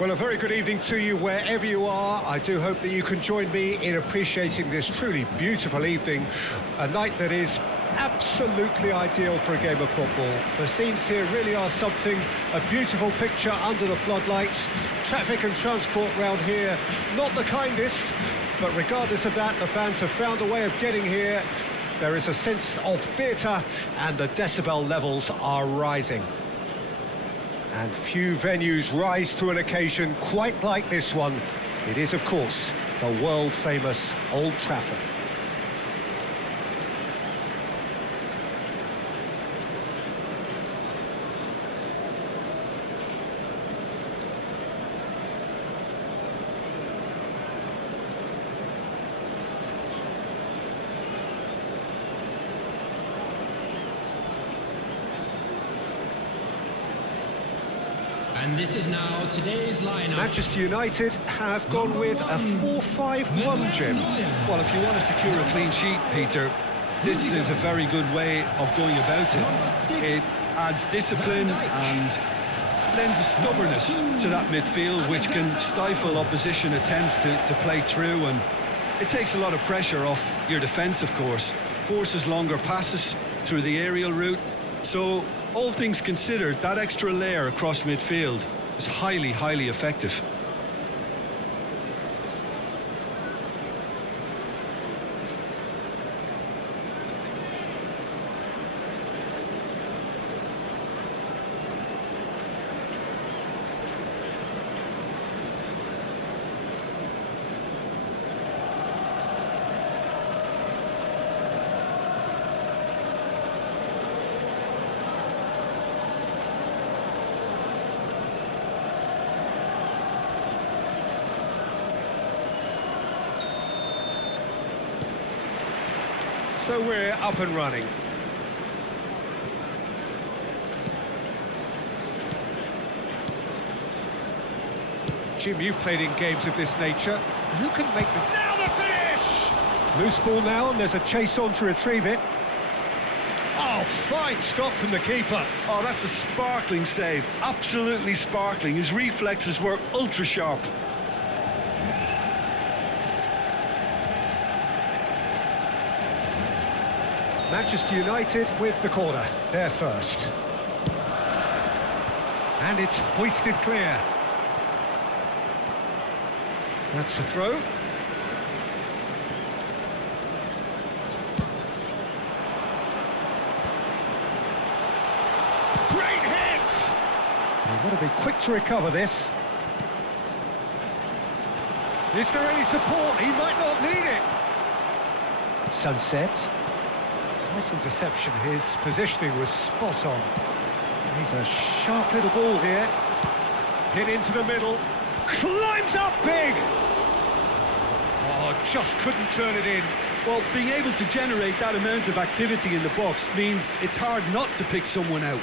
Well, a very good evening to you wherever you are. I do hope that you can join me in appreciating this truly beautiful evening, a night that is absolutely ideal for a game of football. The scenes here really are something, a beautiful picture under the floodlights. Traffic and transport round here, not the kindest, but regardless of that, the fans have found a way of getting here. There is a sense of theatre and the decibel levels are rising. And few venues rise to an occasion quite like this one. It is, of course, the world-famous Old Trafford. And this is now today's lineup. Manchester United have gone with a 4-5-1, Jim. Well, if you want to secure a clean sheet, Peter, this is a very good way of going about it. It adds discipline and lends a stubbornness to that midfield, which can stifle opposition attempts to play through, and it takes a lot of pressure off your defence, of course. Forces longer passes through the aerial route. So, all things considered, that extra layer across midfield is highly, highly effective. So we're up and running. Jim, you've played in games of this nature. Who can make the... Now the finish! Loose ball now, and there's a chase on to retrieve it. Oh, fine stop from the keeper. Oh, that's a sparkling save. Absolutely sparkling. His reflexes were ultra sharp. Manchester United with the corner, there first. And it's hoisted clear. That's the throw. Great hit! They've got to be quick to recover this. Is there any support? He might not need it. Sunset. Nice interception, his positioning was spot on. He's a sharp little ball here. Hit into the middle, climbs up big! Oh, just couldn't turn it in. Well, being able to generate that amount of activity in the box means it's hard not to pick someone out.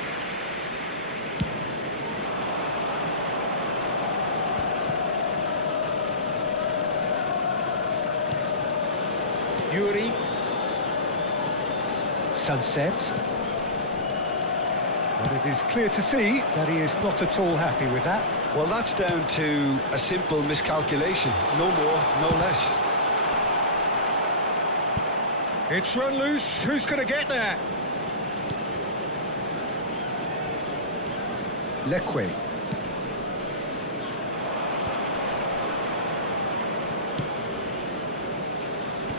Yuri. Sunset. And it is clear to see that he is not at all happy with that. Well, that's down to a simple miscalculation. No more, no less. It's run loose. Who's going to get there? Leque.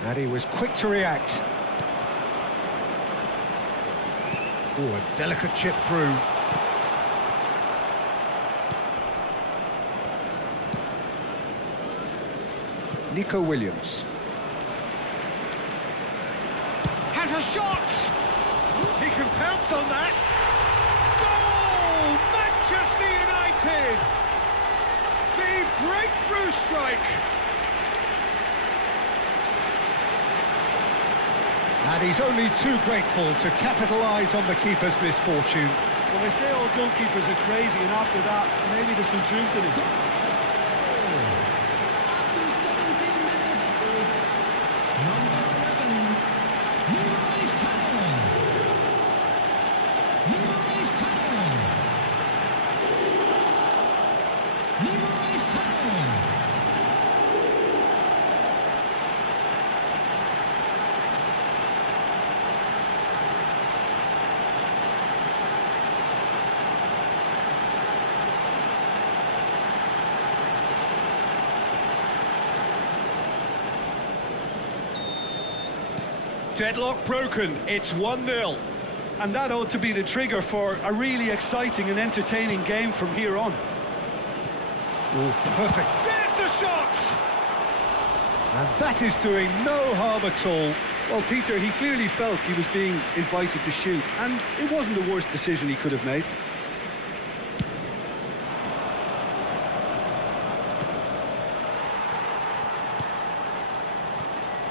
And he was quick to react. Oh, a delicate chip through. Nico Williams. Has a shot! He can pounce on that. Goal! Manchester United! The breakthrough strike! And he's only too grateful to capitalise on the keeper's misfortune. Well, they say all goalkeepers are crazy, and after that, maybe there's some truth in it. After 17 minutes is number 11, Leroy Sané. Leroy Sané. Leroy Deadlock broken, it's 1-0. And that ought to be the trigger for a really exciting and entertaining game from here on. Oh, perfect. There's the shot! And that is doing no harm at all. Well, Peter, he clearly felt he was being invited to shoot, and it wasn't the worst decision he could have made.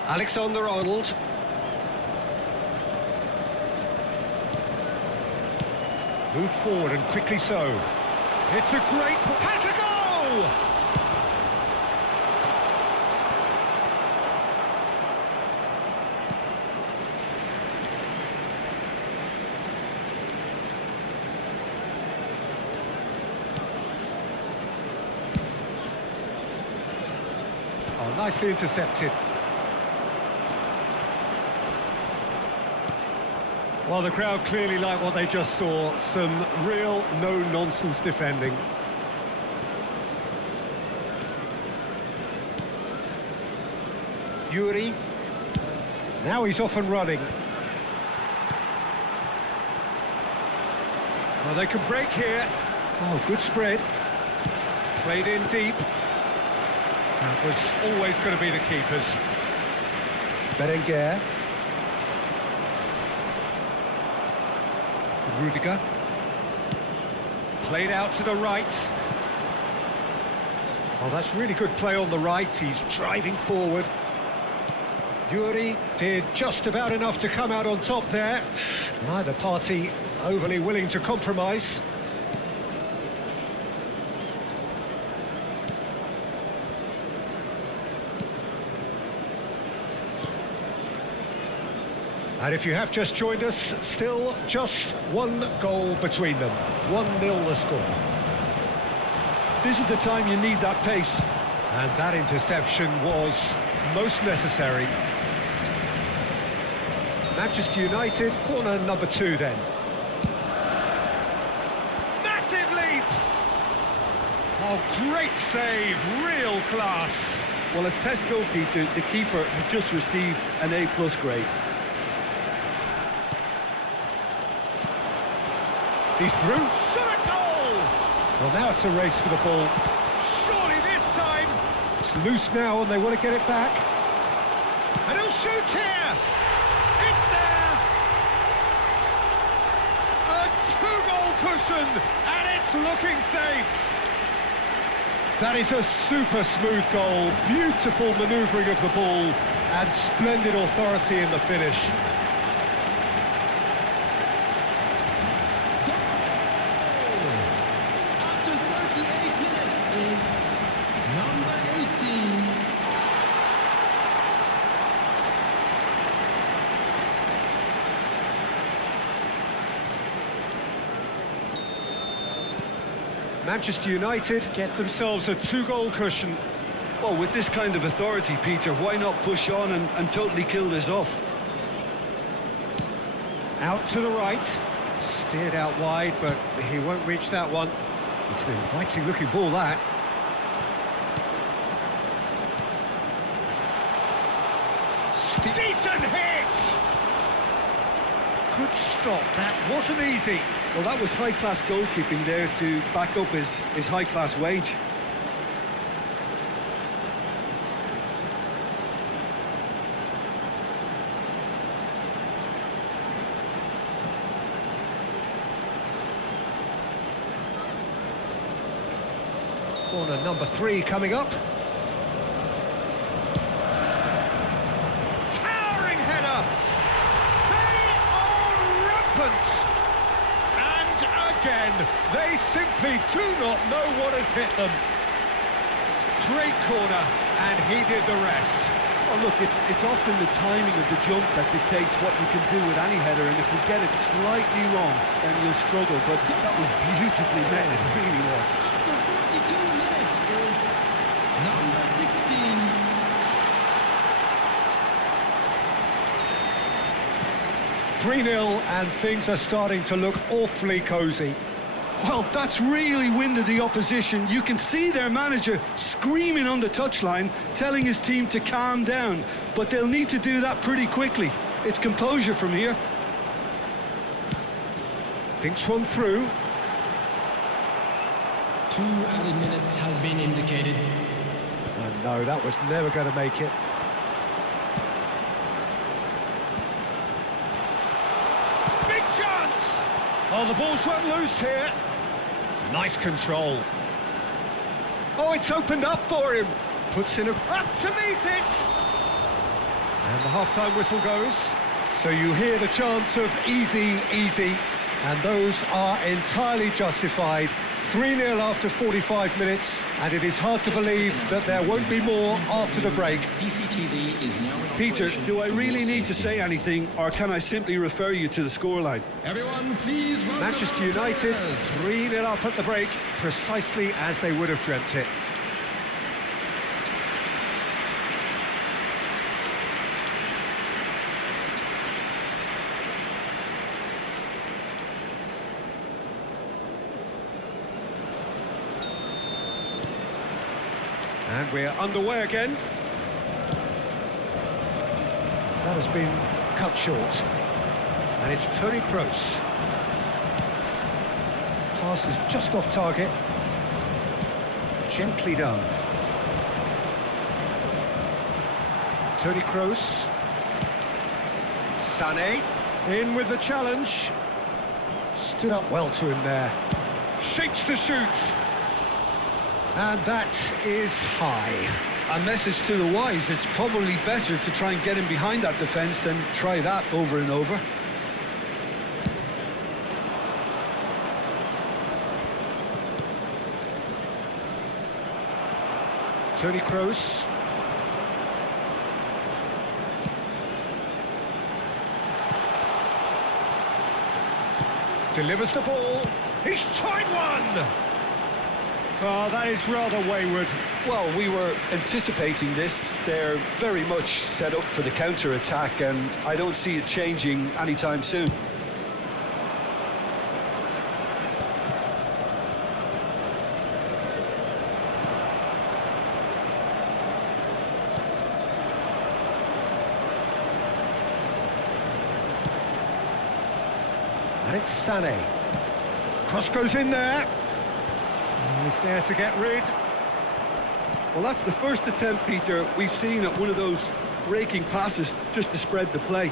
Alexander-Arnold. Moved forward and quickly so. It's a great... Has a goal! Oh, nicely intercepted. Well, the crowd clearly like what they just saw. Some real no-nonsense defending. Yuri. Now he's off and running. Well, they can break here. Oh, good spread. Played in deep. That was always going to be the keepers. Berenguer. Rudiger. Played out to the right. Oh, that's really good play on the right. He's driving forward. Yuri did just about enough to come out on top there. Neither party overly willing to compromise. And if you have just joined us, still just one goal between them. 1-0 the score. This is the time you need that pace. And that interception was most necessary. Manchester United, corner number 2 then. Massive leap! Oh, great save, real class. Well, as tests go, Peter, the keeper has just received an A+ grade. He's through. Shot a goal! Well, now it's a race for the ball. Surely this time! It's loose now and they want to get it back. And he'll shoot here! It's there! A 2-goal cushion, and it's looking safe! That is a super smooth goal. Beautiful manoeuvring of the ball and splendid authority in the finish. Manchester United get themselves a 2-goal cushion. Well, with this kind of authority, Peter, why not push on and totally kill this off? Out to the right, steered out wide, but he won't reach that one. It's an inviting-looking ball, that. Decent hit! Good stop, that wasn't easy. Well, that was high-class goalkeeping there to back up his high-class wage. Corner number 3 coming up. Towering header! They are rampant! Again, they simply do not know what has hit them. Great corner, and he did the rest. Oh, look, it's often the timing of the jump that dictates what you can do with any header, and if you get it slightly wrong, then you'll struggle, but that was beautifully met, it really was. After 42 minutes is number 16. 3-0, and things are starting to look awfully cosy. Well, that's really winded the opposition. You can see their manager screaming on the touchline, telling his team to calm down, but they'll need to do that pretty quickly. It's composure from here. Thinks one through. 2 added minutes has been indicated. And no, that was never going to make it. Big chance! Oh, the ball's run loose here. Nice control. Oh, it's opened up for him. Puts in a up to meet it. And the half-time whistle goes. So you hear the chants of easy, easy. And those are entirely justified. 3-0 after 45 minutes, and it is hard to believe that there won't be more after the break. CCTV is now in Peter, operation. do I really need to say anything, or can I simply refer you to the scoreline? Everyone, please welcome Manchester our United, players. 3-0 up at the break, precisely as they would have dreamt it. And we're underway again. That has been cut short. And it's Toni Kroos. Pass is just off target. Gently done. Toni Kroos. Sané. In with the challenge. Stood up well to him there. Shapes to shoot. And that is high. A message to the wise, it's probably better to try and get him behind that defence than try that over and over. Toni Kroos. Delivers the ball. He's tried one! Oh, that is rather wayward. Well, we were anticipating this. They're very much set up for the counter-attack, and I don't see it changing anytime soon. And it's Sané. Cross goes in there. He's there to get rid. Well, that's the first attempt, Peter, we've seen at one of those raking passes just to spread the play.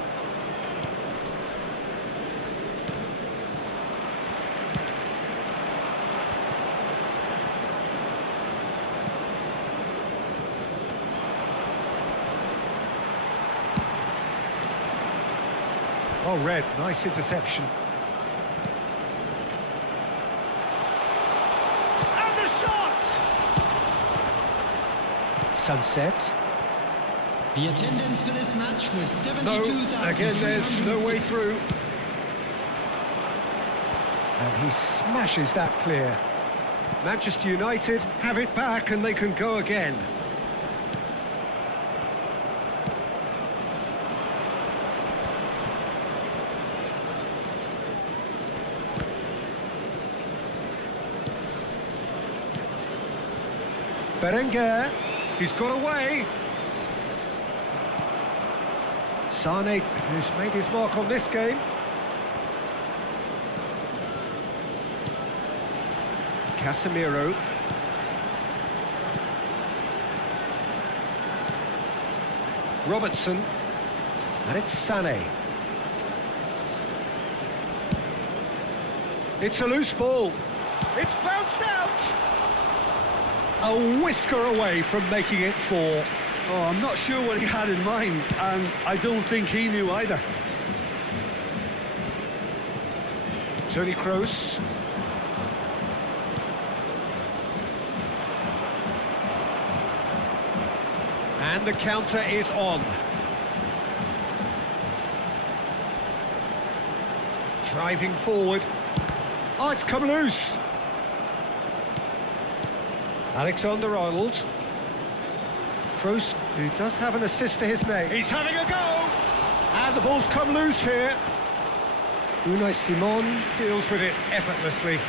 Oh, Red, nice interception. And the shot! Sunset. The attendance for this match was No, 72,000. again, there's no way through. And he smashes that clear. Manchester United have it back and they can go again. Berenguer, he's got away. Sané, who's made his mark on this game. Casemiro. Robertson. And it's Sané. It's a loose ball. It's bounced out. A whisker away from making it 4. Oh, I'm not sure what he had in mind, and I don't think he knew either. Toni Kroos. And the counter is on. Driving forward. Oh, it's come loose. Alexander-Arnold. Kroos, who does have an assist to his name. He's having a go! And the ball's come loose here. Unai Simon deals with it effortlessly.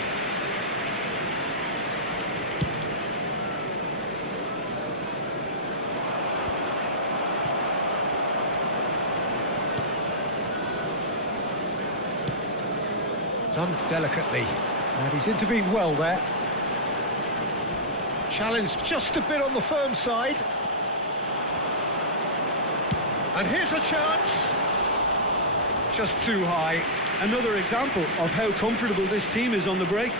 Done delicately, and he's intervened well there. Challenge just a bit on the firm side. And here's a chance. Just too high. Another example of how comfortable this team is on the break.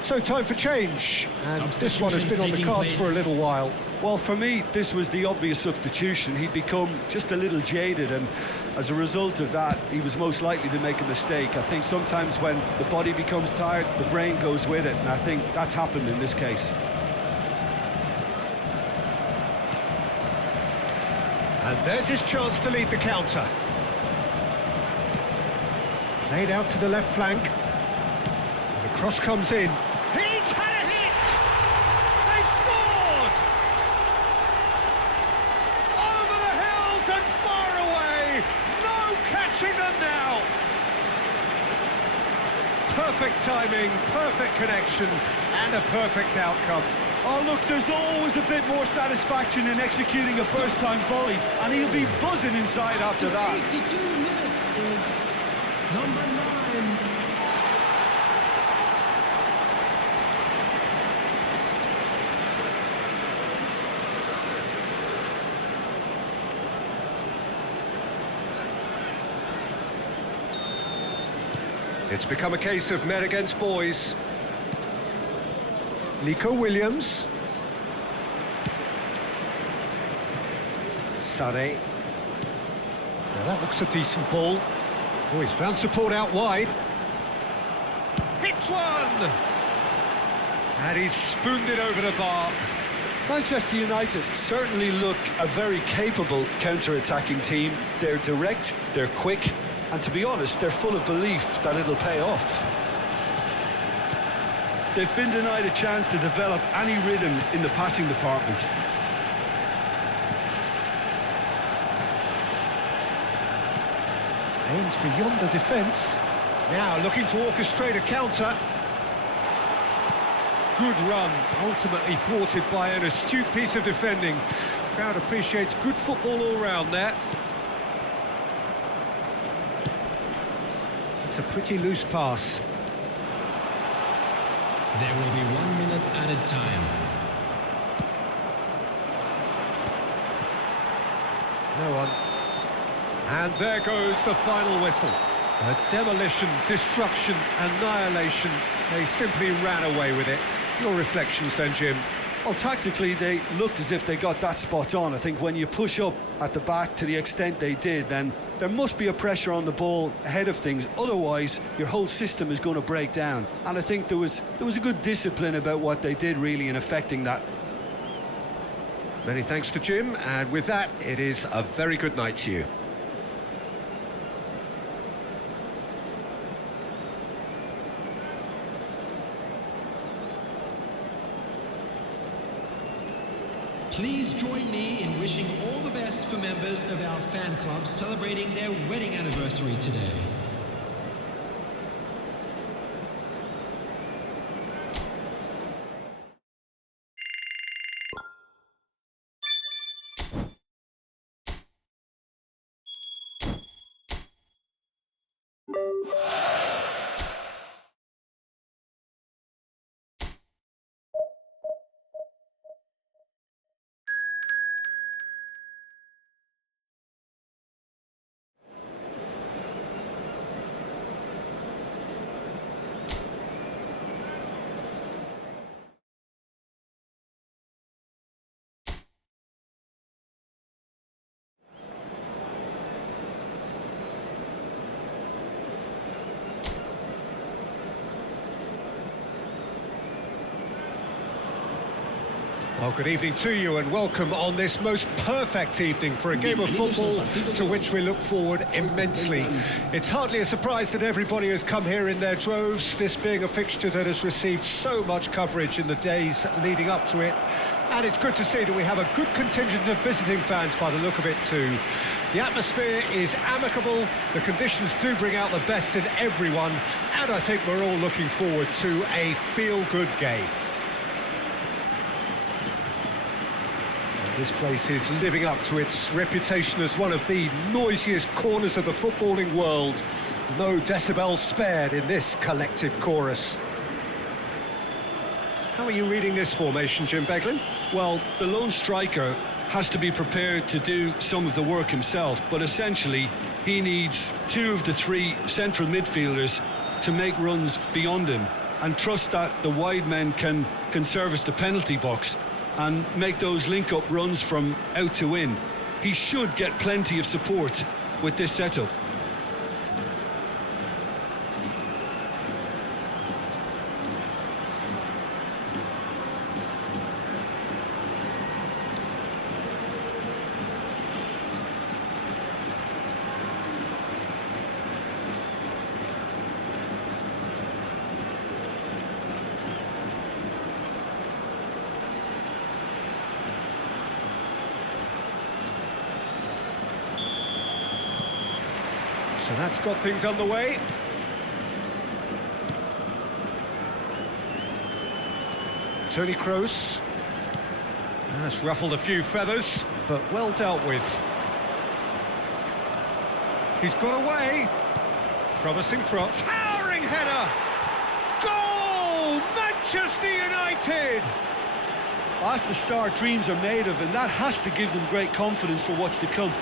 So time for change, and this one has been on the cards for a little while. Well, for me, this was the obvious substitution. He'd become just a little jaded, and as a result of that, he was most likely to make a mistake. I think sometimes when the body becomes tired, the brain goes with it, and I think that's happened in this case. And there's his chance to lead the counter. Played out to the left flank. And the cross comes in. He's had a hit! They've scored! Over the hills and far away! No catching them now! Perfect timing, perfect connection, and a perfect outcome. Oh, look, there's always a bit more satisfaction in executing a first-time volley, and he'll be buzzing inside after that. 82 minutes is number 9. It's become a case of men against boys. Nico Williams. Sané. Now that looks a decent ball. Oh, he's found support out wide. Hits one! And he's spooned it over the bar. Manchester United certainly look a very capable counter-attacking team. They're direct, they're quick, and to be honest, they're full of belief that it'll pay off. They've been denied a chance to develop any rhythm in the passing department. Aims beyond the defence. Now looking to orchestrate a counter. Good run, ultimately thwarted by an astute piece of defending. Crowd appreciates good football all round there. It's a pretty loose pass. There will be 1 minute added time. No one. And there goes the final whistle. A demolition, destruction, annihilation. They simply ran away with it. Your reflections then, Jim? Well, tactically, they looked as if they got that spot on. I think when you push up at the back to the extent they did, then there must be a pressure on the ball ahead of things. Otherwise, your whole system is going to break down. And I think there was a good discipline about what they did, really, in affecting that. Many thanks to Jim, and with that, it is a very good night to you. Please join me in wishing all the best for members of our fan club celebrating their wedding anniversary today. Well, good evening to you and welcome on this most perfect evening for a game of football to which we look forward immensely. It's hardly a surprise that everybody has come here in their droves, this being a fixture that has received so much coverage in the days leading up to it. And it's good to see that we have a good contingent of visiting fans by the look of it too. The atmosphere is amicable, the conditions do bring out the best in everyone, and I think we're all looking forward to a feel-good game. This place is living up to its reputation as one of the noisiest corners of the footballing world. No decibels spared in this collective chorus. How are you reading this formation, Jim Beglin? Well, the lone striker has to be prepared to do some of the work himself, but essentially he needs two of the three central midfielders to make runs beyond him and trust that the wide men can service the penalty box and make those link-up runs from out to in. He should get plenty of support with this setup. So that's got things underway. Tony Kroos. That's ruffled a few feathers, but well dealt with. He's got away. Promising prop. Towering header! Goal! Manchester United! That's the start dreams are made of, and that has to give them great confidence for what's to come.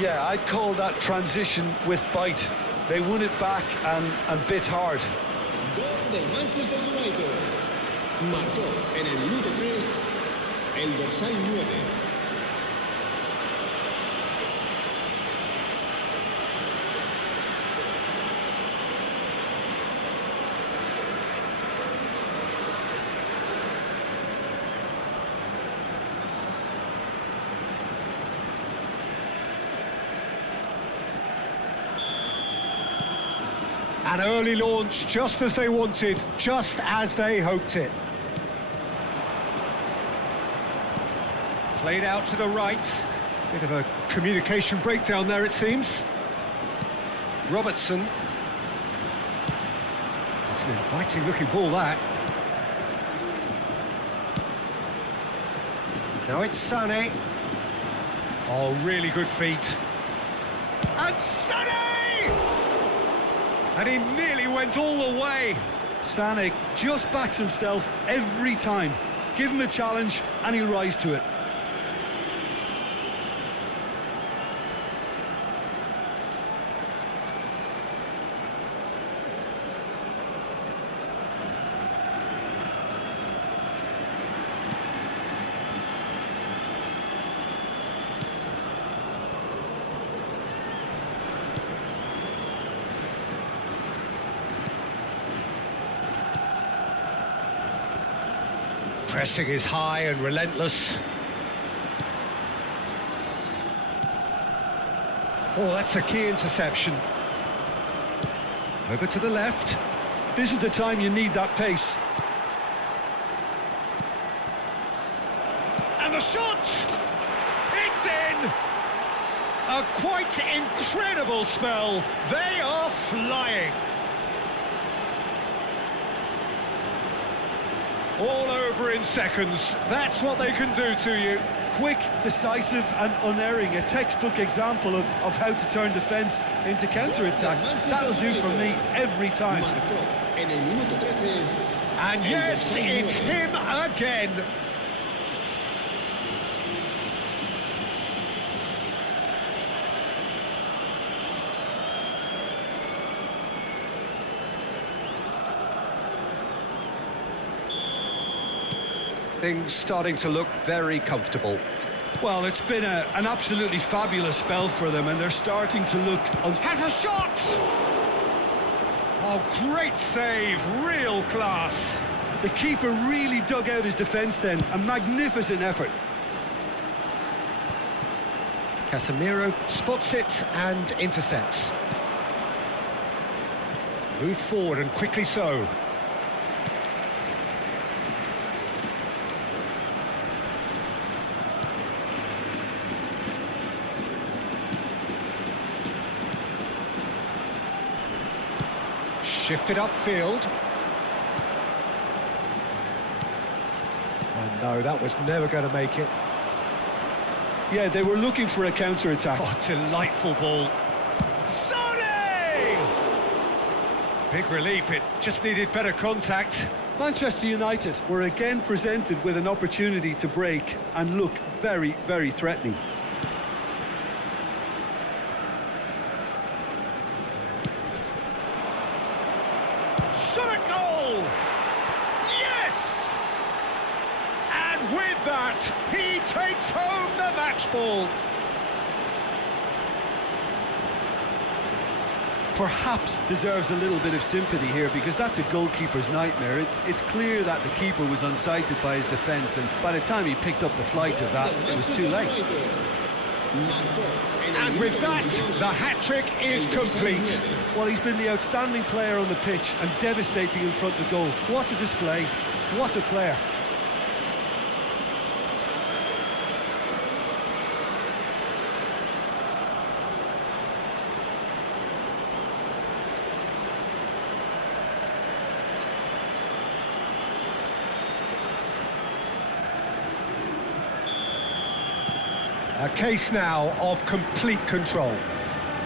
Yeah, I'd call that transition with bite. They won it back and bit hard. Gol del Manchester United. Marcó en el minuto 3 el dorsal 9. An early launch, just as they wanted, just as they hoped it. Played out to the right. Bit of a communication breakdown there, it seems. Robertson. It's an inviting-looking ball, that. Now it's Sané. Oh, really good feet. And Sané! And he nearly went all the way. Sané just backs himself every time. Give him a challenge and he'll rise to it. Pressing is high and relentless. Oh, that's a key interception. Over to the left. This is the time you need that pace. And the shot! It's in! A quite incredible spell. They are flying. All over in seconds. That's what they can do to you. Quick, decisive and unerring. A textbook example of how to turn defence into counter-attack. That'll do for me every time. Marcó en el minuto 13. And yes, it's him again. Things starting to look very comfortable. Well, it's been an absolutely fabulous spell for them, and they're starting to look... Has a shot! Oh, great save, real class. The keeper really dug out his defence then, a magnificent effort. Casemiro spots it and intercepts. Moved forward and quickly so. Shifted upfield. Oh no, that was never going to make it. Yeah, they were looking for a counter-attack. Oh, delightful ball. Sonny! Big relief, it just needed better contact. Manchester United were again presented with an opportunity to break and look very, very threatening. Shot a goal! Yes! And with that, he takes home the match ball. Perhaps deserves a little bit of sympathy here, because that's a goalkeeper's nightmare. It's clear that the keeper was unsighted by his defence, and by the time he picked up the flight of that, it was too late. And with that, the hat-trick is complete. Well, he's been the outstanding player on the pitch and devastating in front of goal. What a display, what a player. A case now of complete control.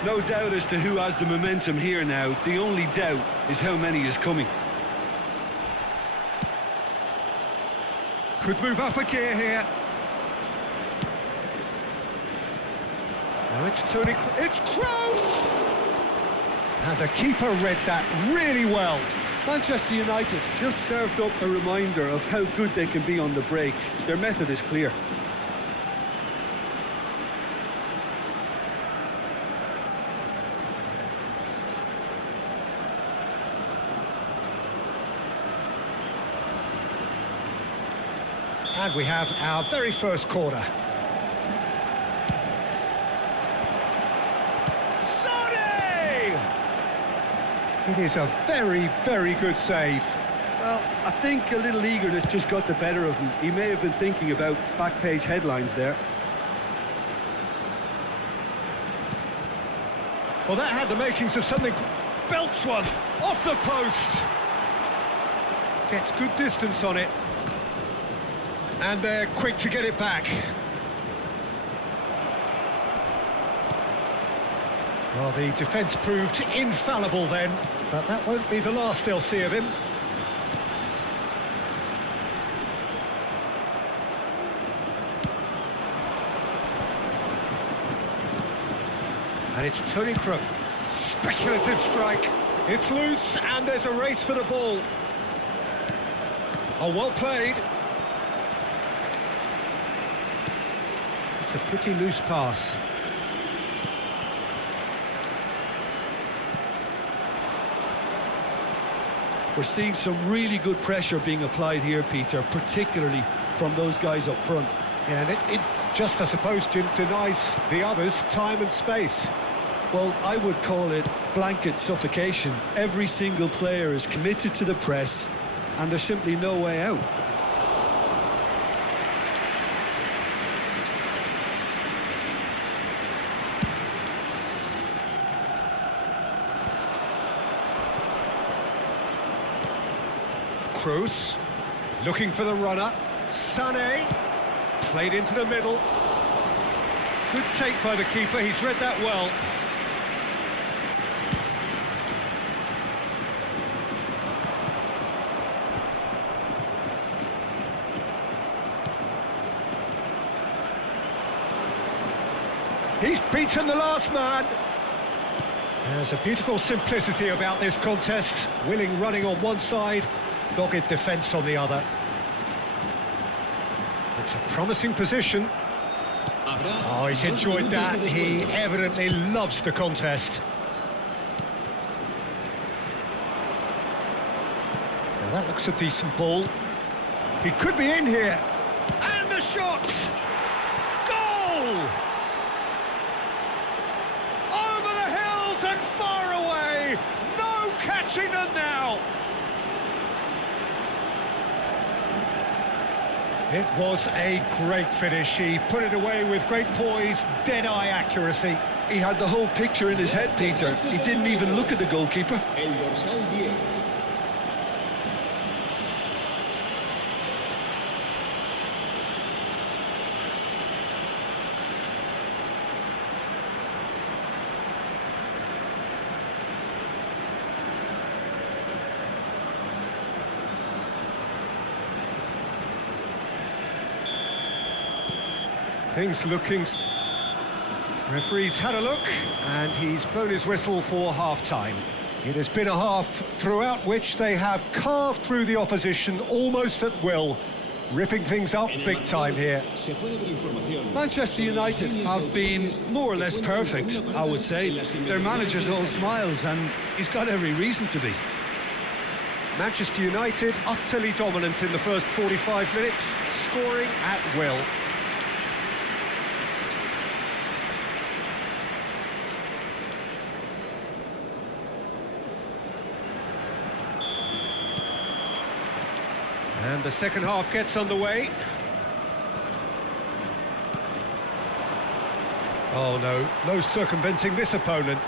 No doubt as to who has the momentum here now. The only doubt is how many is coming. Could move up a gear here. Now it's Tony. It's Kroos! And the keeper read that really well. Manchester United just served up a reminder of how good they can be on the break. Their method is clear. And we have our very first corner. Sonny! It is a very, very good save. Well, I think a little eagerness just got the better of him. He may have been thinking about back-page headlines there. Well, that had the makings of something. Belts one off the post. Gets good distance on it. And they're quick to get it back. Well, the defence proved infallible then, but that won't be the last they'll see of him. And it's Tony Kroos. Speculative strike. It's loose, and there's a race for the ball. Oh, well played. It's a pretty loose pass. We're seeing some really good pressure being applied here, Peter, particularly from those guys up front. Yeah, and it just, I suppose, denies the others time and space. Well, I would call it blanket suffocation. Every single player is committed to the press, and there's simply no way out. Kroos, looking for the runner. Sané, played into the middle. Good take by the keeper, he's read that well. He's beaten the last man. There's a beautiful simplicity about this contest. Willing running on one side, dogged defence on the other. It's a promising position. Oh, he's enjoyed that. He evidently loves the contest. Now that looks a decent ball. He could be in here. And the shot! Goal! Over the hills and far away. No catching them now. It was a great finish. He put it away with great poise, dead-eye accuracy. He had the whole picture in his head, Peter. He didn't even look at the goalkeeper. El dorsal 10. Things looking... Referee's had a look, and he's blown his whistle for half-time. It has been a half throughout which they have carved through the opposition almost at will, ripping things up big time here. Manchester United have been more or less perfect, I would say. Their manager's all smiles, and he's got every reason to be. Manchester United utterly dominant in the first 45 minutes, scoring at will. And the second half gets underway. Oh no, no circumventing this opponent.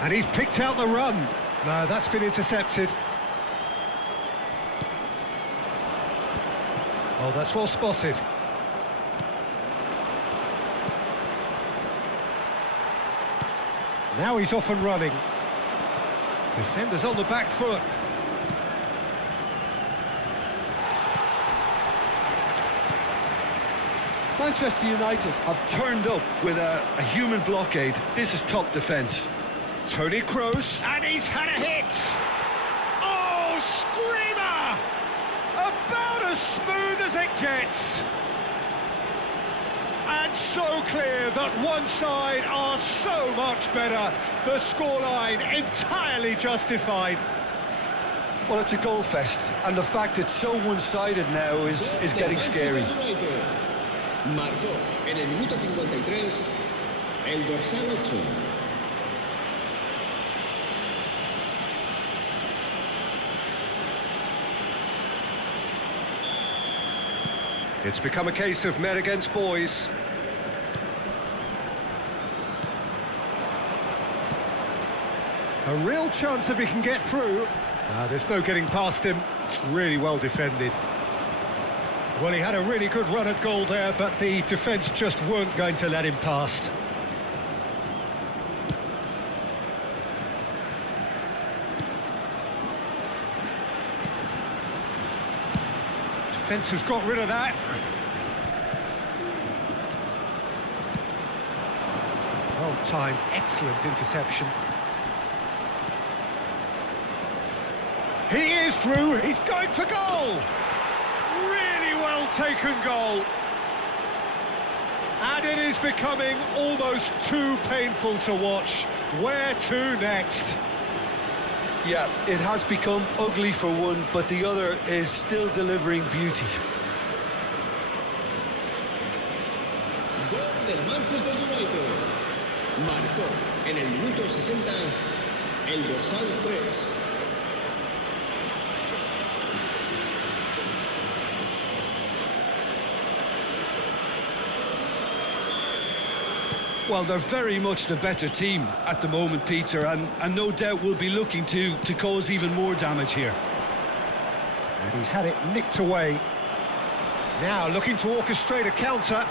And he's picked out the run. No, that's been intercepted. Oh, that's well spotted. Now he's off and running. Defenders on the back foot. Manchester United have turned up with a human blockade. This is top defence. Tony Kroos, and he's had a hit! Oh, screamer! About as smooth as it gets! And so clear that one side are so much better. The scoreline entirely justified. Well, it's a goal fest, and the fact it's so one-sided now is getting scary. Marcó en el minuto 53 el dorsal 8. It's become a case of men against boys. A real chance if he can get through. There's no getting past him. It's really well defended. Well, he had a really good run at goal there, but the defence just weren't going to let him past. Defence has got rid of that. Well timed, excellent interception. He is through, he's going for goal! Really well taken goal. And it is becoming almost too painful to watch. Where to next? Yeah, it has become ugly for one, but the other is still delivering beauty. Gol del Manchester United. Marcó en el minuto 60 el dorsal 3. Well, they're very much the better team at the moment, Peter, and no doubt will be looking to cause even more damage here. And he's had it nicked away. Now looking to orchestrate a counter.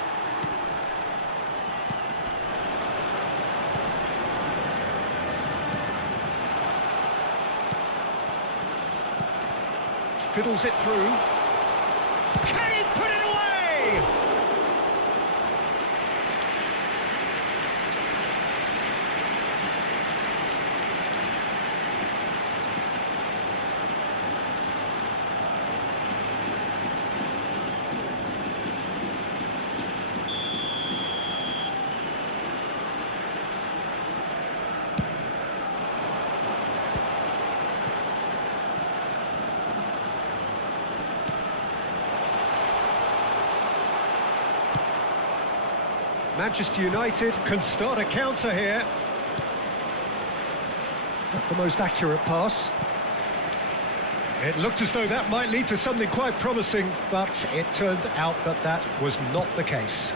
Fiddles it through. Can he put it away? Manchester United can start a counter here. Not the most accurate pass. It looked as though that might lead to something quite promising, but it turned out that that was not the case.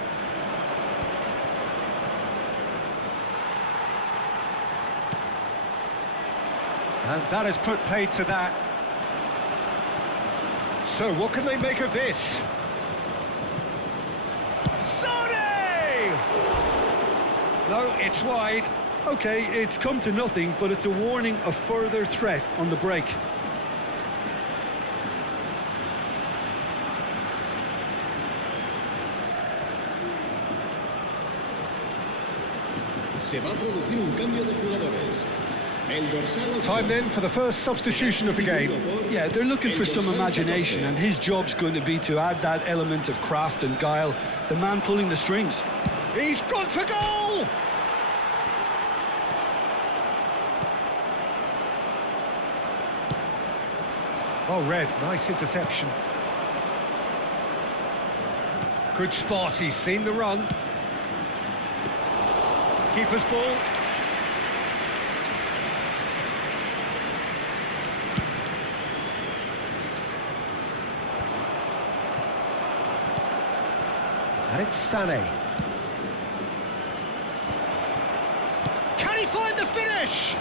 And that has put paid to that. So what can they make of this? No, it's wide. OK, it's come to nothing, but it's a warning of further threat on the break. Se va a producir un cambio de jugadores. El dorsal Time then for the first substitution of the game. Yeah, they're looking for some imagination, and his job's going to be to add that element of craft and guile, the man pulling the strings. He's gone for goal! Oh, Red, nice interception. Good spot, he's seen the run. Keeper's ball. And it's Sané. Can he find the finish?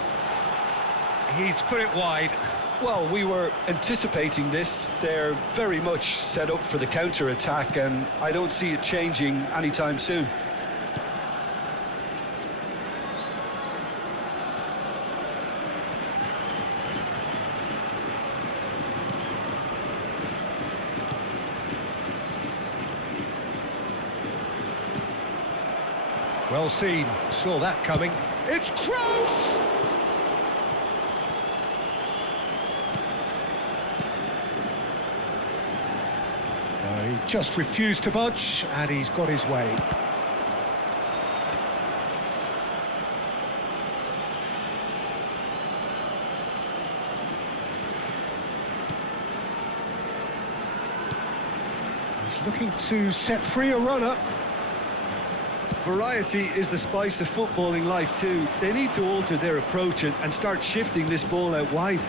He's put it wide. Well, we were anticipating this. They're very much set up for the counter-attack, and I don't see it changing anytime soon. Well seen, saw that coming. It's Kroos! He just refused to budge, and he's got his way. He's looking to set free a runner. Variety is the spice of footballing life too. They need to alter their approach and start shifting this ball out wide.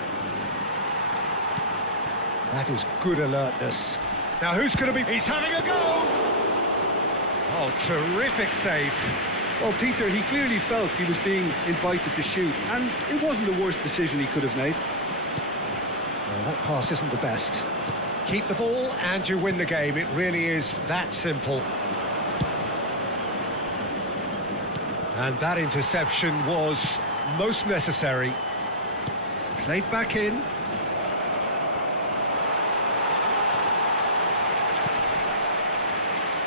That is good alertness. Now who's going to be... He's having a go! Oh, terrific save. Well, Peter, he clearly felt he was being invited to shoot, and it wasn't the worst decision he could have made. Well, that pass isn't the best. Keep the ball and you win the game. It really is that simple. And that interception was most necessary. Played back in.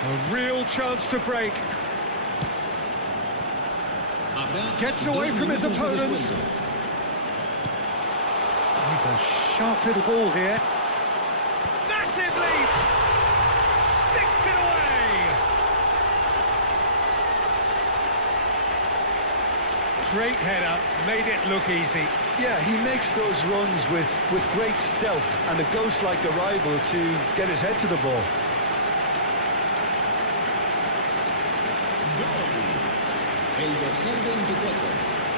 A real chance to break. Gets away from his opponents. He's a sharp little ball here. Massive leap! Sticks it away! Great header, made it look easy. Yeah, he makes those runs with great stealth and a ghost-like arrival to get his head to the ball. El dorsal 24.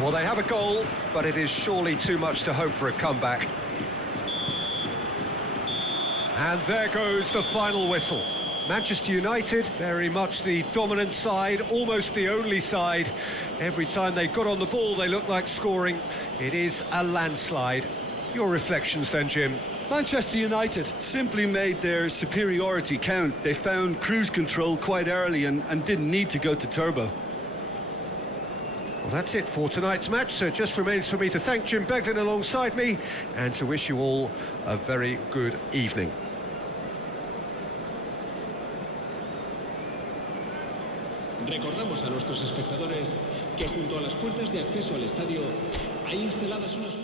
Well, they have a goal, but it is surely too much to hope for a comeback. And there goes the final whistle. Manchester United, very much the dominant side, almost the only side. Every time they got on the ball, they looked like scoring. It is a landslide. Your reflections then, Jim? Manchester United simply made their superiority count. They found cruise control quite early and didn't need to go to turbo. Well, that's it for tonight's match, so it just remains for me to thank Jim Beglin alongside me and to wish you all a very good evening. Recordamos a nuestros espectadores que junto a las puertas de acceso al estadio hay instaladas unas...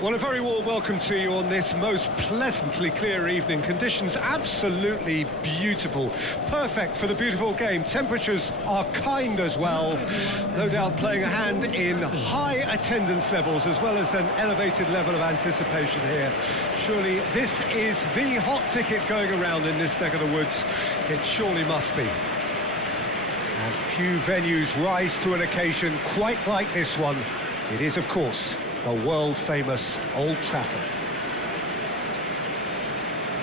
Well, a very warm welcome to you on this most pleasantly clear evening. Conditions absolutely beautiful. Perfect for the beautiful game. Temperatures are kind as well. No doubt playing a hand in high attendance levels as well as an elevated level of anticipation here. Surely this is the hot ticket going around in this neck of the woods. It surely must be. And few venues rise to an occasion quite like this one. It is, of course, the world-famous Old Trafford.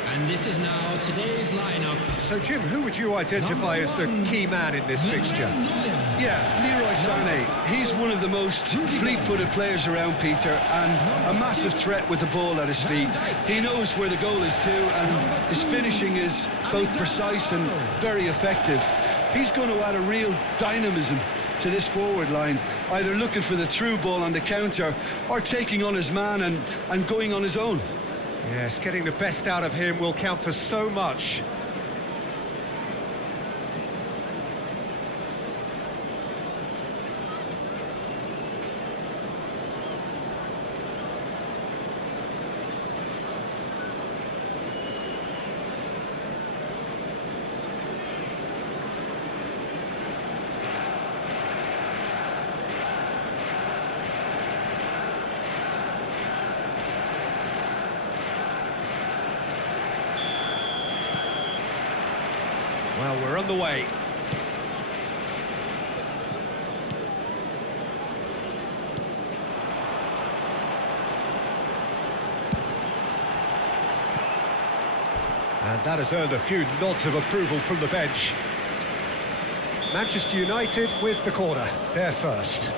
And this is now today's lineup. So, Jim, who would you identify as the key man in this fixture? Yeah, Leroy Sané. He's one of the most fleet-footed players around, Peter, and a massive threat with the ball at his feet. He knows where the goal is too, and his finishing is both precise and very effective. He's going to add a real dynamism to this forward line, either looking for the through ball on the counter or taking on his man and going on his own. Yes, getting the best out of him will count for so much. Well, we're on the way. And that has earned a few nods of approval from the bench. Manchester United with the corner, they're first.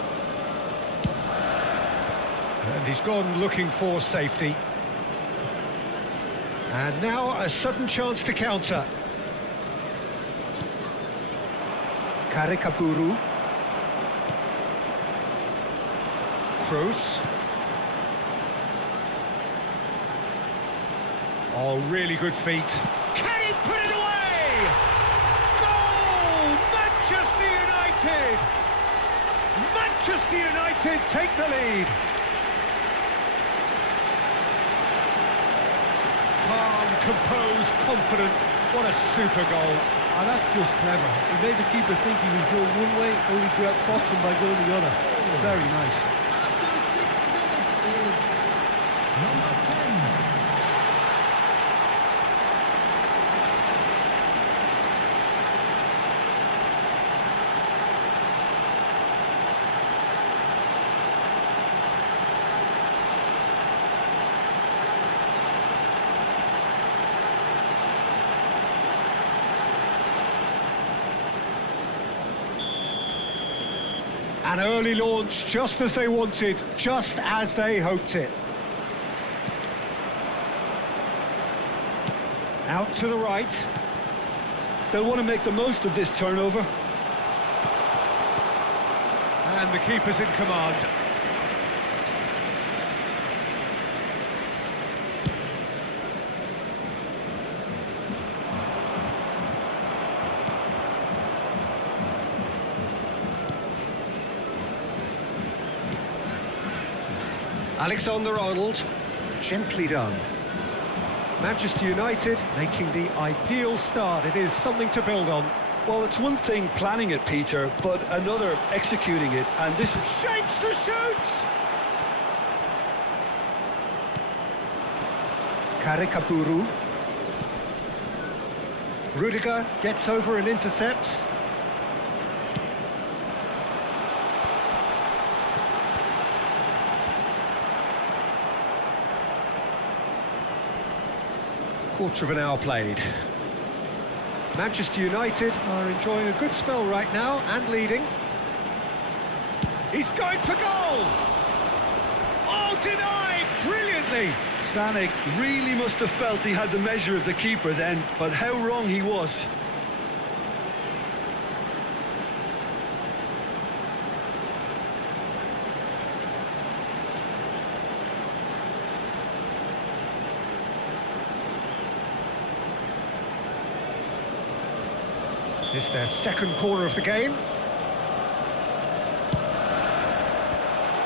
And he's gone looking for safety. And now a sudden chance to counter. Karikaburu. Kroos. Oh, really good feet. Can he put it away? Goal! Manchester United! Manchester United take the lead. Calm, composed, confident. What a super goal. Oh, that's just clever. He made the keeper think he was going one way, only to outfox him by going the other. Very nice. After 6 minutes is number 10. An early launch, just as they wanted, just as they hoped it. Out to the right. They'll want to make the most of this turnover. And the keeper's in command. Alexander-Arnold, gently done. Manchester United making the ideal start. It is something to build on. Well, it's one thing planning it, Peter, but another executing it, and this is... Shapes to shoot! Karikaburu. Rudiger gets over and intercepts. Quarter of an hour played. Manchester United are enjoying a good spell right now and leading. He's going for goal! Oh, denied brilliantly! Sané really must have felt he had the measure of the keeper then, but how wrong he was. This is their second corner of the game.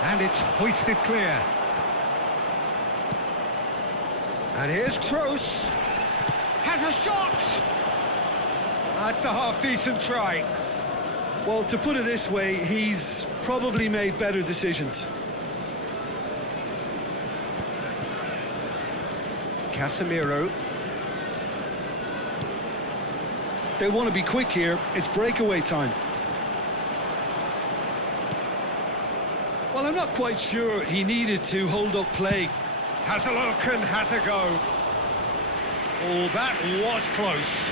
And it's hoisted clear. And here's Kroos. Has a shot! That's a half-decent try. Well, to put it this way, he's probably made better decisions. Casemiro. They want to be quick here. It's breakaway time. Well, I'm not quite sure he needed to hold up play. Has a look and has a go. Oh, that was close.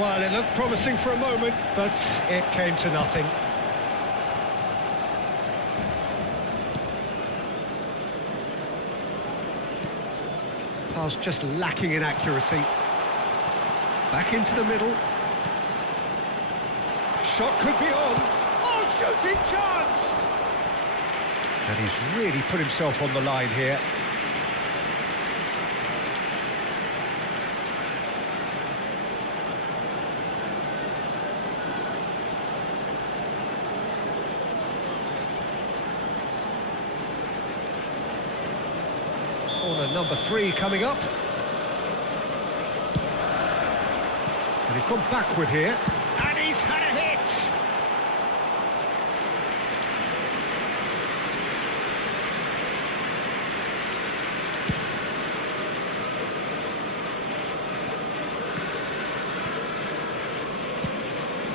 Well, it looked promising for a moment, but it came to nothing. Pass just lacking in accuracy. Back into the middle. Shot could be on. Oh, shooting chance! And he's really put himself on the line here. Corner number 3 coming up. And he's gone backward here. And he's had a hit!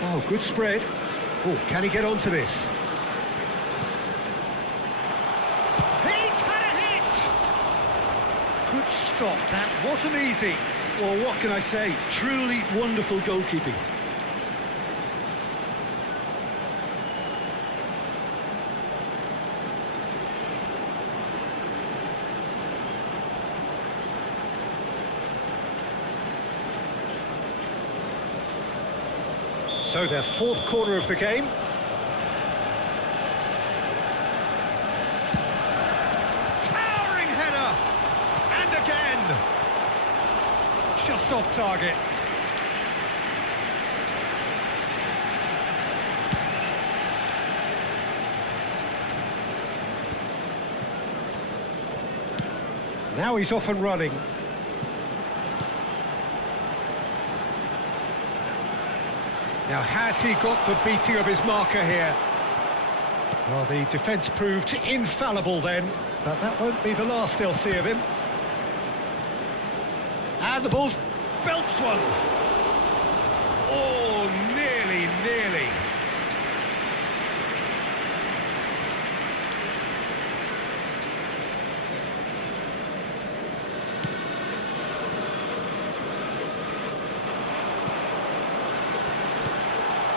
Oh, good spread. Oh, can he get onto this? Good stop, that wasn't easy. Well, what can I say? Truly wonderful goalkeeping. So their 4th corner of the game. Towering header! And again! Just off target. Now he's off and running. Now, has he got the beating of his marker here? Well, the defence proved infallible then, but that won't be the last they'll see of him. And the ball's belts one. Oh, nearly, nearly.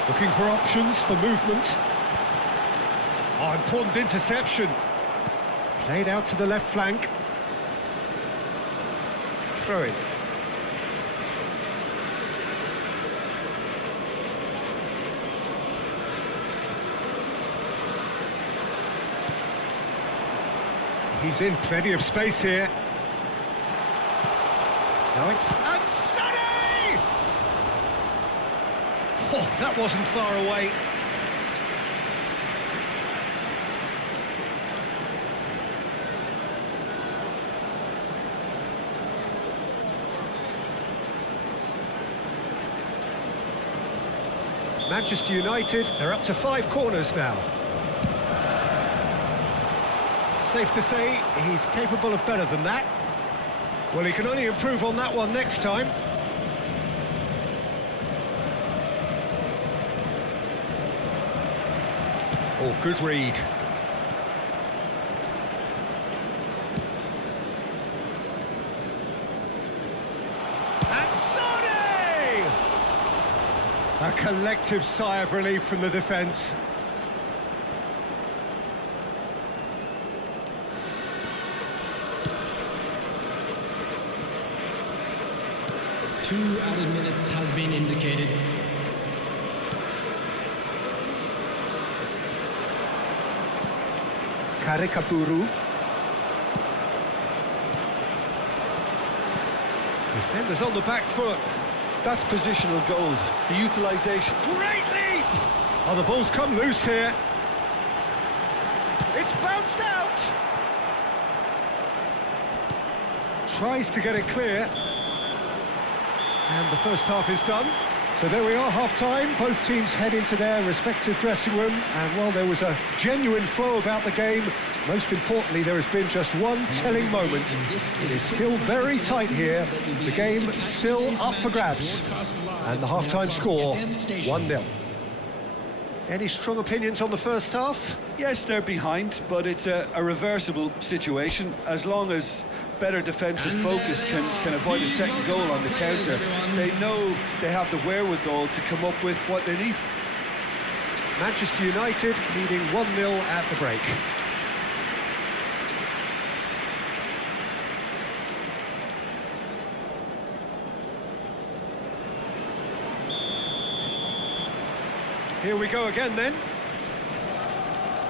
Looking for options for movement. Oh, important interception. Played out to the left flank. Throw it. He's in plenty of space here. Now it's Sonny! Oh, that wasn't far away. Manchester United, they're up to 5 corners now. Safe to say he's capable of better than that. Well, he can only improve on that one next time. Oh, good read. And Sonny! A collective sigh of relief from the defence. Two added minutes has been indicated. Karikapuru. Defenders on the back foot. That's positional gold. The utilisation. Great leap! Oh, the ball's come loose here. It's bounced out! Tries to get it clear. And the first half is done. So there we are, half-time. Both teams head into their respective dressing room. And while there was a genuine flow about the game, most importantly, there has been just one telling moment. It is still very tight here. The game still up for grabs. And the half-time score, 1-0. Any strong opinions on the first half? Yes, they're behind, but it's a reversible situation. As long as better defensive focus can avoid a second goal on the counter, they know they have the wherewithal to come up with what they need. Manchester United leading 1-0 at the break. Here we go again then.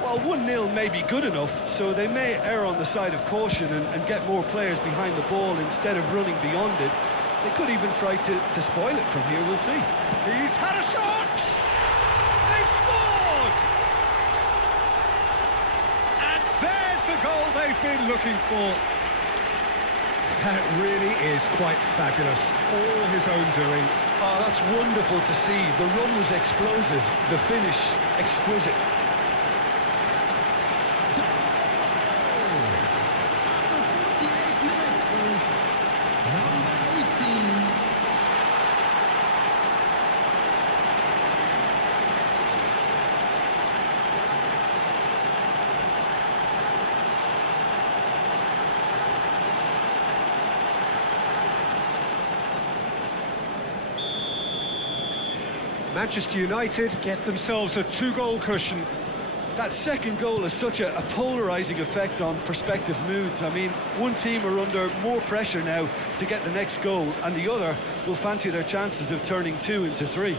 Well, 1-0 may be good enough, so they may err on the side of caution and get more players behind the ball instead of running beyond it. They could even try to spoil it from here, we'll see. He's had a shot! They've scored! And there's the goal they've been looking for. That really is quite fabulous. All his own doing. Oh, that's wonderful to see. The run was explosive, the finish exquisite. Manchester United get themselves a 2-goal cushion. That second goal has such a polarising effect on prospective moods. I mean, one team are under more pressure now to get the next goal, and the other will fancy their chances of turning 2 into 3.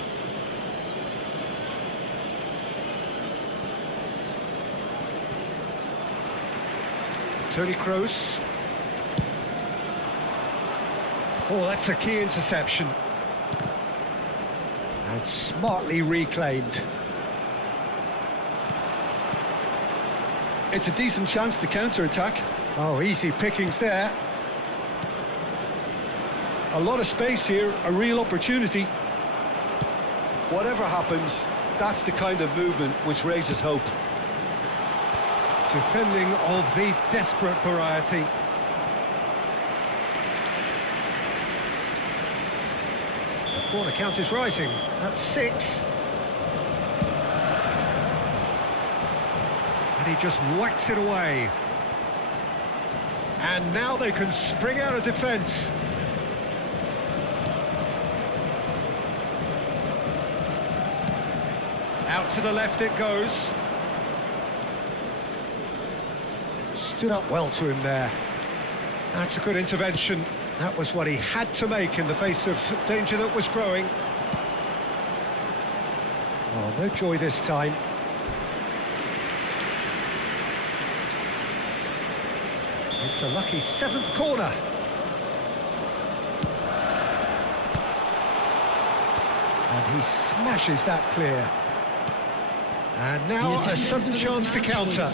Toni Kroos. Oh, that's a key interception. And smartly reclaimed. It's a decent chance to counter-attack. Oh, easy pickings there. A lot of space here, a real opportunity. Whatever happens, that's the kind of movement which raises hope. Defending of the desperate variety. The corner count is rising. That's 6. And he just whacks it away. And now they can spring out of defence. Out to the left it goes. Stood up well to him there. That's a good intervention. That was what he had to make in the face of danger that was growing. Oh, no joy this time. It's a lucky 7th corner. And he smashes that clear. And now a sudden chance to counter.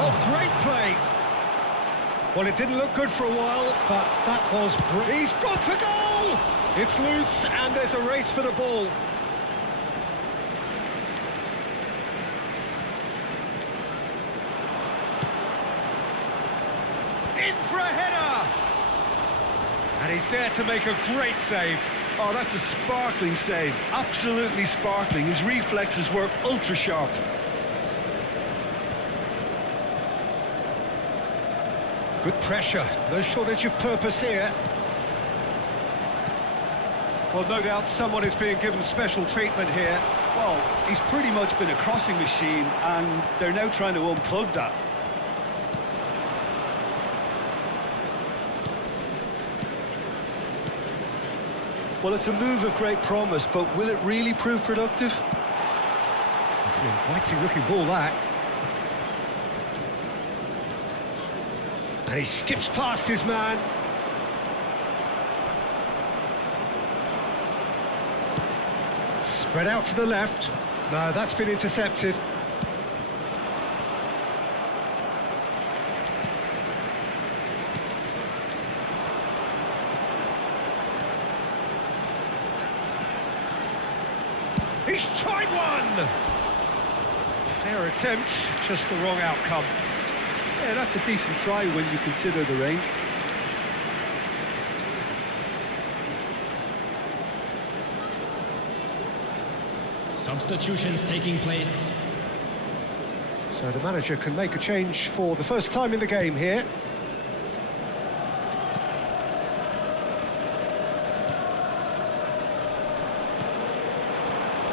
Oh, great play! Well, it didn't look good for a while, but that was he's gone for goal! It's loose, and there's a race for the ball. In for a header! And he's there to make a great save. Oh, that's a sparkling save. Absolutely sparkling. His reflexes were ultra sharp. Good pressure, no shortage of purpose here. Well, no doubt someone is being given special treatment here. Well, he's pretty much been a crossing machine, and they're now trying to unplug that. Well, it's a move of great promise, but will it really prove productive? It's an inviting looking ball, that. And he skips past his man. Spread out to the left. No, that's been intercepted. He's tried one! Fair attempt, just the wrong outcome. Yeah, that's a decent try when you consider the range. Substitutions taking place. So the manager can make a change for the first time in the game here.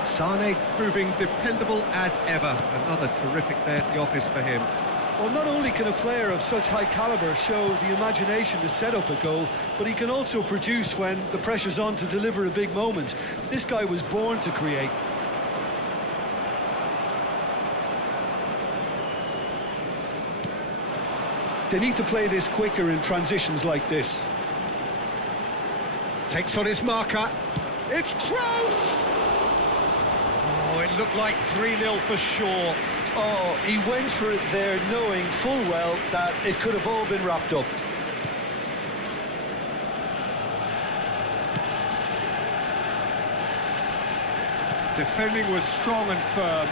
Sane proving dependable as ever. Another terrific day at the office for him. Well, not only can a player of such high calibre show the imagination to set up a goal, but he can also produce when the pressure's on to deliver a big moment. This guy was born to create. They need to play this quicker in transitions like this. Takes on his marker. It's Kroos! Oh, it looked like 3-0 for sure. Oh, he went for it there knowing full well that it could have all been wrapped up. Defending was strong and firm.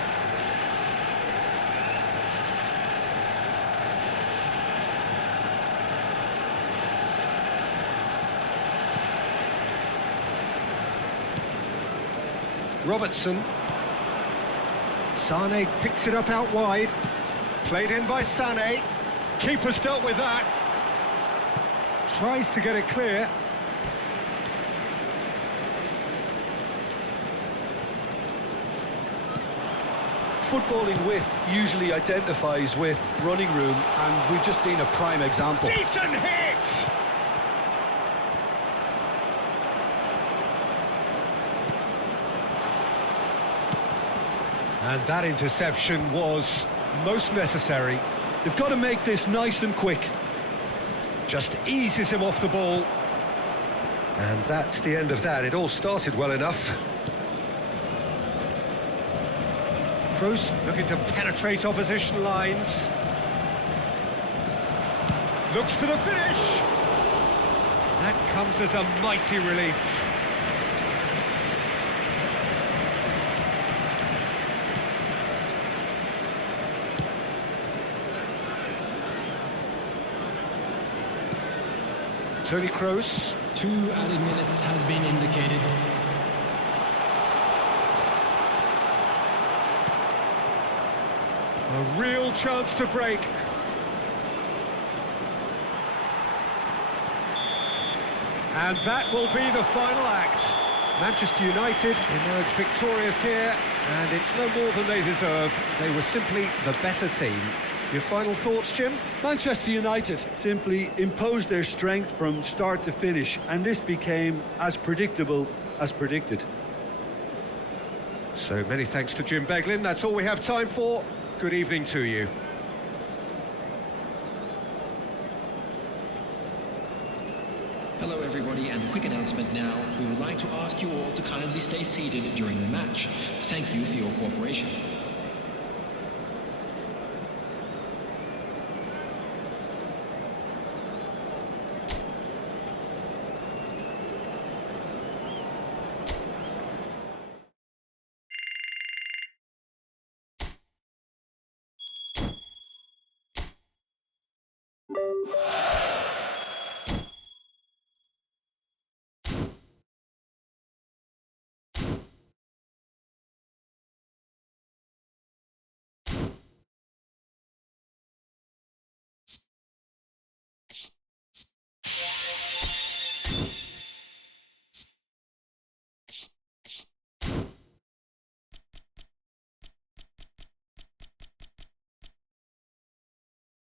Robertson. Sane picks it up out wide. Played in by Sane. Keeper's dealt with that. Tries to get it clear. Footballing width usually identifies with running room, and we've just seen a prime example. Decent hit! And that interception was most necessary. They've got to make this nice and quick. Just eases him off the ball. And that's the end of that. It all started well enough. Kroos looking to penetrate opposition lines. Looks for the finish. That comes as a mighty relief. Toni Kroos. 2 added minutes has been indicated. A real chance to break. And that will be the final act. Manchester United emerge victorious here, and it's no more than they deserve. They were simply the better team. Your final thoughts, Jim? Manchester United simply imposed their strength from start to finish, and this became as predictable as predicted. So many thanks to Jim Beglin. That's all we have time for. Good evening to you. Hello everybody, and quick announcement now. We would like to ask you all to kindly stay seated during the match. Thank you for your cooperation.